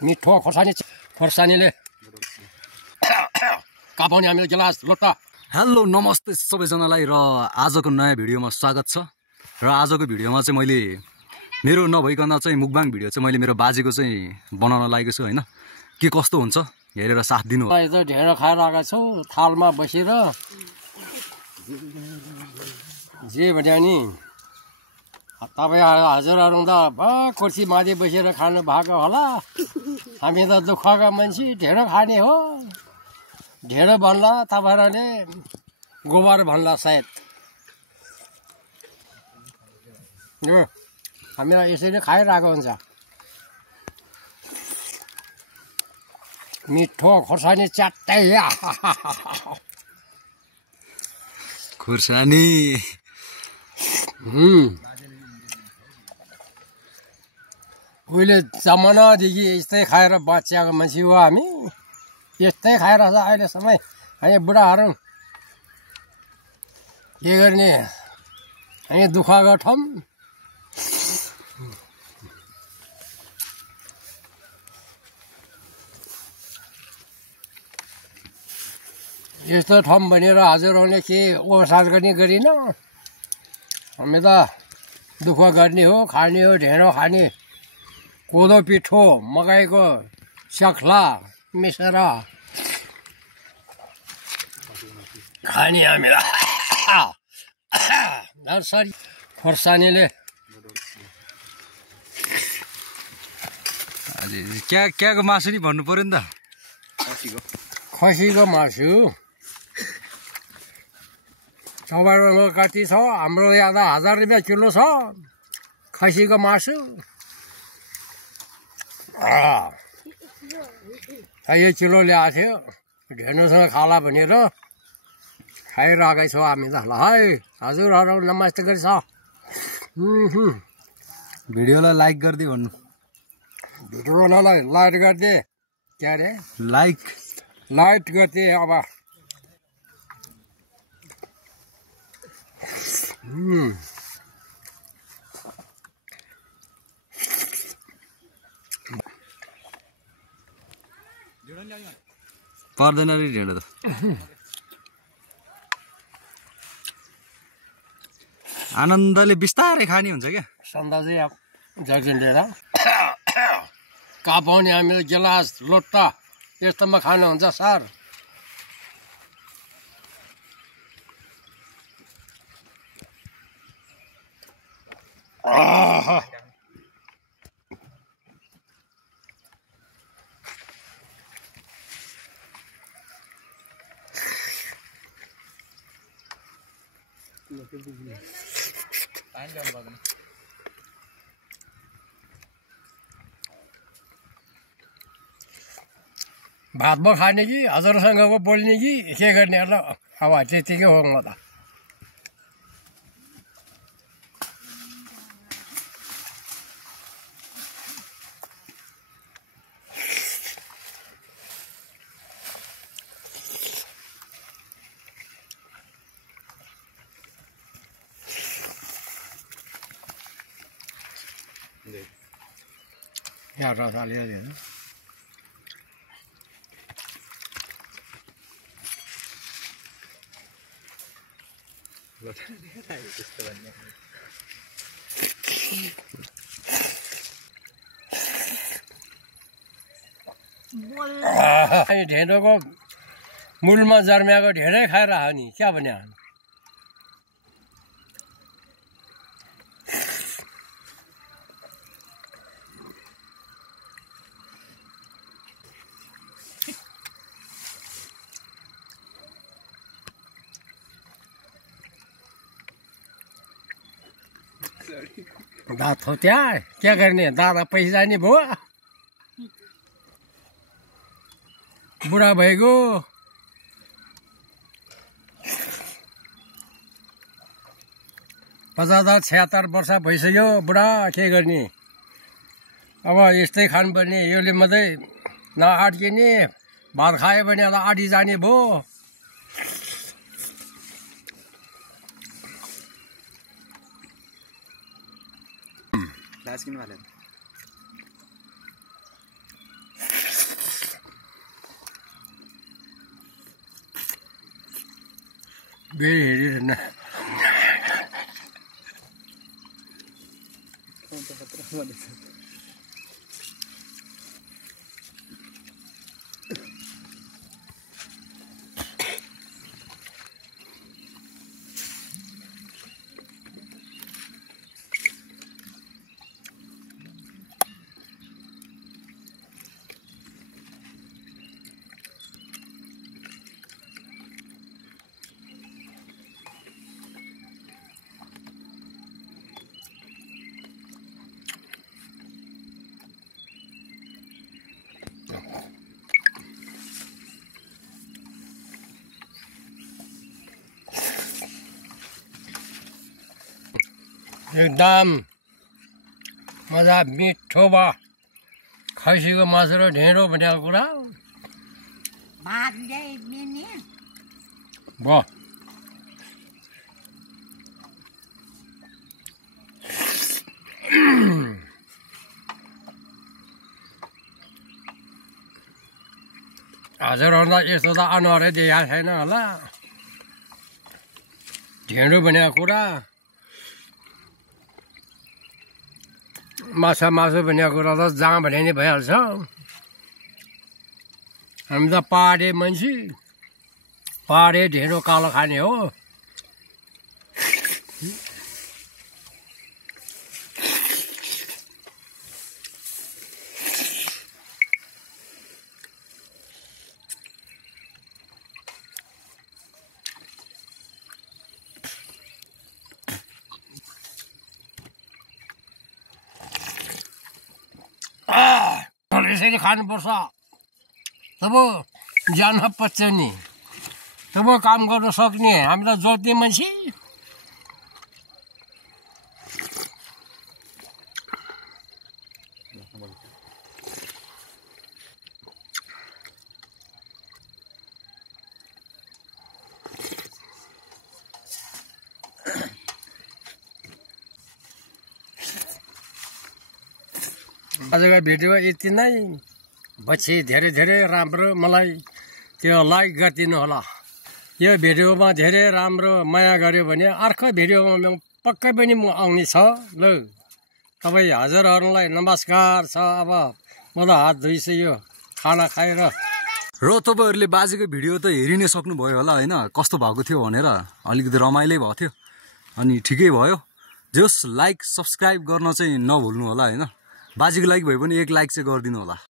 मिठो खोर्सानीले कापाउने हामीले गिलास लोटा। हेलो नमस्ते सबैजनालाई र आजको नयाँ भिडियोमा स्वागत छ। र आजको भिडियोमा चाहिँ मैले मेरो नभइकन चाहिँ मुकबाङ भिडियो चाहिँ मैले मेरो बाजेको चाहिँ बनाउन लागेको छु हैन। के कस्तो हुन्छ हेरेर साथ दिनु। यो ढेँडो खाएर आएको छु थालमा बसेर जे भन्यो नि तपाईँ हजुरहरू त कुर्सी माथि बसेर खानु भएको होला। हामी त दुःखका मान्छे ढेँडो खाने हो। ढेँडो भन्ला तपाईँहरूले गोबर भन्ला सायद। हामीलाई यसरी खाइरहेको हुन्छ। मिठो खोर्सानी च्याट्टै खोर्सानी उहिले जमानादेखि यस्तै खाएर बाँचेको मान्छे हो हामी। यस्तै खाएर छ अहिलेसम्म। हामी बुढाहरू के गर्ने, हामी दुःख गर्छौँ। यस्तो ठाउँ भनेर हजुरहरूले के ओसार गर्ने गरिन। हामी त दुःख गर्ने हो, खाने हो, ढेँडो खाने। कोदो पिठो मकैको स्याख्ला मिसेर खाने हामीलाई। नर्सरी खोर्सानीले क्याको मासु नि भन्नु पर्यो नि त। खसीको मासु तपाईँहरूको कति छ? हाम्रो यहाँ त 1000 रुपियाँ किलो छ खसीको मासु। यो किलो ल्याएको थियो ढेँडोसँग खाला भनेर खाइरहेकै छौँ हामी त। ल है हजुरहरू नमस्ते गरिछ। भिडियोलाई लाइक गरिदिए भन्नु। भिडियोलाई लाइक गरिदिए के अरे लाइक गरिदिए। अब पर्दैन रे ढेँडो त। आनन्दले बिस्तारै खाने हुन्छ क्या। सन्दा चाहिँ अब जर्किन लिएर कापाउने हामीले गिलास लोटा यस्तोमा खानुहुन्छ सर। भात म खाने कि हजुरसँग बोल्ने कि के गर्ने होला। अब त्यतिकै हो म त। यहाँ रस हालिहाल्यो। ढेँडोको मूलमा जन्मेको ढेँडै खाएर हो नि क्या भने। दाँत हो त्यहाँ क्या गर्ने, दाँत पैसा जाने भयो। बुढा भइगयो। पचास 76 वर्ष भइसक्यो बुढा। के गर्ने अब यस्तै खानुपर्ने। यसले मात्रै नआट्किने। भात खायो भने अब आँटी जाने भयो। बेरी हेरिरहेन एकदम मजा मिठो भयो खसीको मासु र ढेँडो भनेको कुरा भयो हजुरहरूलाई यस्तो त अनुहारै देखाएको छैन होला ढेँडो भनेको कुरा मासु भनेको कुरा त जहाँ भने नि भइहाल्छ हामी त पहाडे मान्छे पहाडे ढेँडो कालो खाने हो यसरी खानुपर्छ तब ज्यान पच्छ नि तब काम गर्न सक्ने हामीलाई जोत्ने मान्छे आजको भिडियो यति नै पछि धेरै राम्रो मलाई त्यो लाइक गरिदिनु होला यो भिडियोमा धेरै राम्रो माया गर्यो भने अर्को भिडियोमा पक्कै पनि म आउने छ ल तपाईँ हजुरहरूलाई नमस्कार छ अब म त हात धोइसक्यो खाना खाएर र तपाईँहरूले बाजेको भिडियो त हेरि नै सक्नुभयो होला होइन कस्तो भएको थियो भनेर अलिकति रमाइलो भएको थियो अनि ठिकै भयो जस लाइक सब्सक्राइब गर्न चाहिँ नभुल्नु होला होइन बाजेको लाइक भए पनि एक लाइक चाहिँ गरिदिनु होला